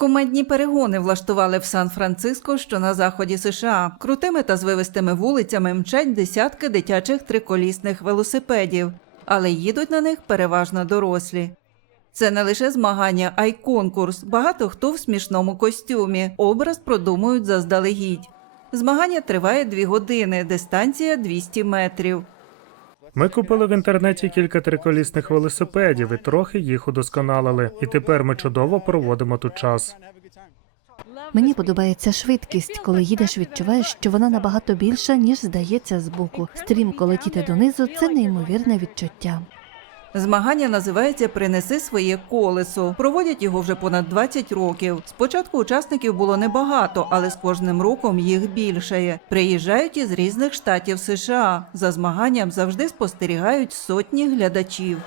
Кумедні перегони влаштували в Сан-Франциско, що на заході США. Крутими та звивистими вулицями мчать десятки дитячих триколісних велосипедів, але їдуть на них переважно дорослі. Це не лише змагання, а й конкурс. Багато хто в смішному костюмі. Образ продумують заздалегідь. Змагання триває дві години, дистанція 200 метрів. Ми купили в інтернеті кілька триколісних велосипедів і трохи їх удосконалили. І тепер ми чудово проводимо тут час. Мені подобається швидкість, коли їдеш, відчуваєш, що вона набагато більша, ніж здається збоку. Стрімко летіти донизу це неймовірне відчуття. Змагання називається Принеси своє колесо. Проводять його вже понад 20 років. Спочатку учасників було небагато, але з кожним роком їх більшає. Приїжджають із різних штатів США. За змаганням завжди спостерігають сотні глядачів.